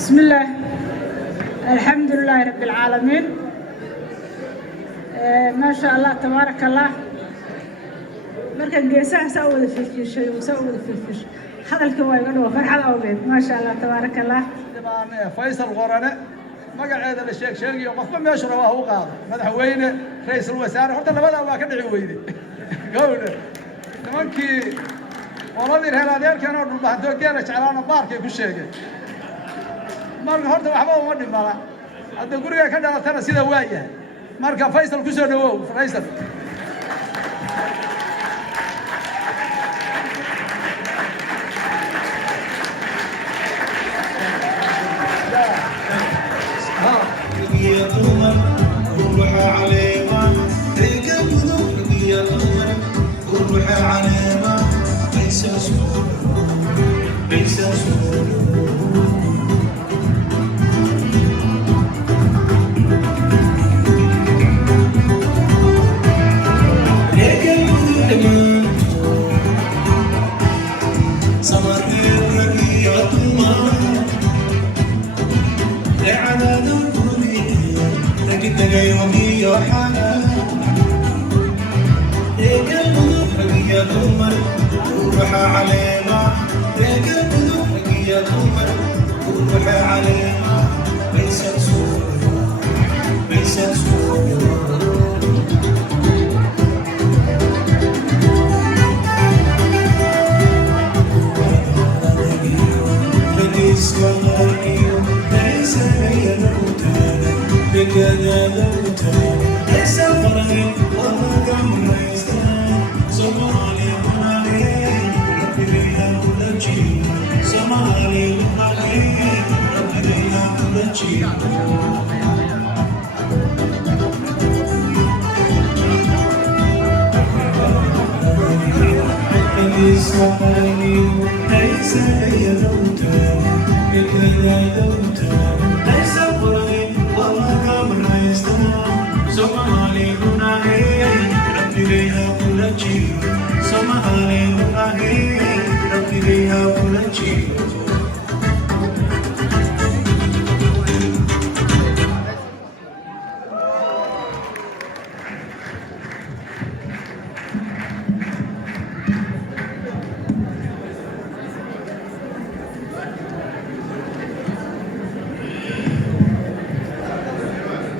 بسم الله الحمد لله رب العالمين. ما شاء الله تبارك الله. مركز جيسان سووا في شيء وسووا في هذا الكواي قالوا فرحة أوبين ما شاء الله تبارك الله. فيصل غرنا ما قاعد هذا الشيخ شيخ يوقف ما يشرب وهو قاضي مدحوينه رئيس الوزراء حتى لما ما كان عويدي قوله تمامكي والله هذا كانوا بهدوء كانوا شعلان بارك كل شيء marka horta waxba uma dhimala hadda guriga ka dhalatana sida waaya marka Faisal ku soo dhawow Faisal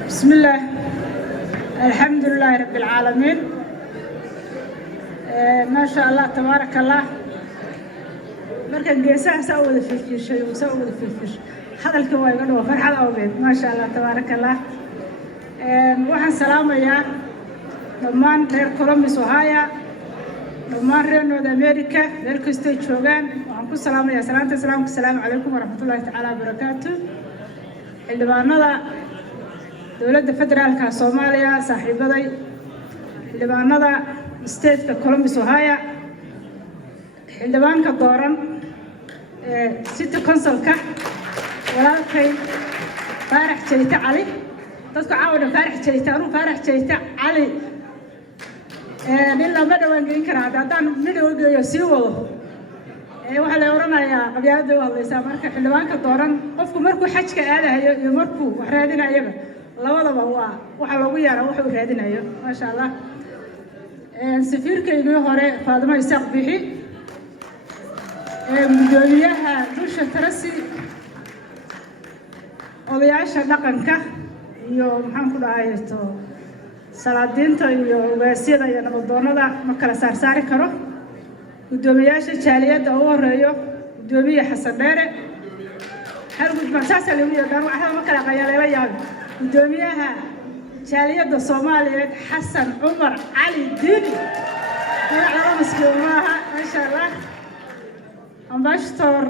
بسم الله الحمد لله رب العالمين. ما شاء الله تبارك الله. مركز جيسان سووا في شيء وسووا في هذا الكواي قالوا فرحة أوبين ما شاء الله تبارك الله. وحن سلام يا دمان غير كولومبيس وهايا دمان غير نورث أمريكا غير كستيت شوغان وعنكم سلام يا السلام عليكم ورحمة الله تعالى وبركاته. اللي بعنا دولة فدرالك الصومالية صاحبتي اللي بعنا ستيت كولومبيس وهايا اللي بانك دوران ستة كونسل ولكن فارح جيت علي dadku caawina faarax jeeyta anu faarax jeeyta cali nin lama dhawaan gelin karaa haddaan midowgeeyo sii wado waxaa la oranayaa qabyaalada u hadlaysaa marka xildhibaanka dooran qofku markuu xajka aadahayo iyo markuu wax raadinayaba labadaba waa waxa loogu yeeraa waxa uu raadinayo maasha allah. safiirkaygii hore Faadimo Isaaq Bixi gudoomiyaha dusha tarasi odayaasha dhaqanka iyo maxaan ku dhahay salaadiinta iyo ugaasiyada iyo nabadoonnada ma kala saari karo. gudoomiyaasha jaaliyadda ugu horeeyo gudoomiye Xasan Dheere hal gudba saasa lagu yaqaan waxa ma kala qayaaleela yaab gudoomiyaha jaaliyadda Soomaaliyeed Xasan Cumar Cali Diini magacada maskiimaha ma sha Allah. ambassador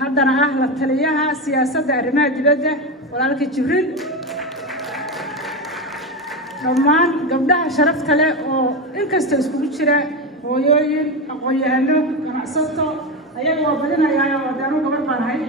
haddana la taliyaha siyaasadda arrimaha dibadda walaalka Jibriil dhammaan gabdhaha sharafta leh oo inkasta iskugu jira hooyooyin aqoon-yahano ganacsato ayaga waa badinayaa oo daan gabar baan ahay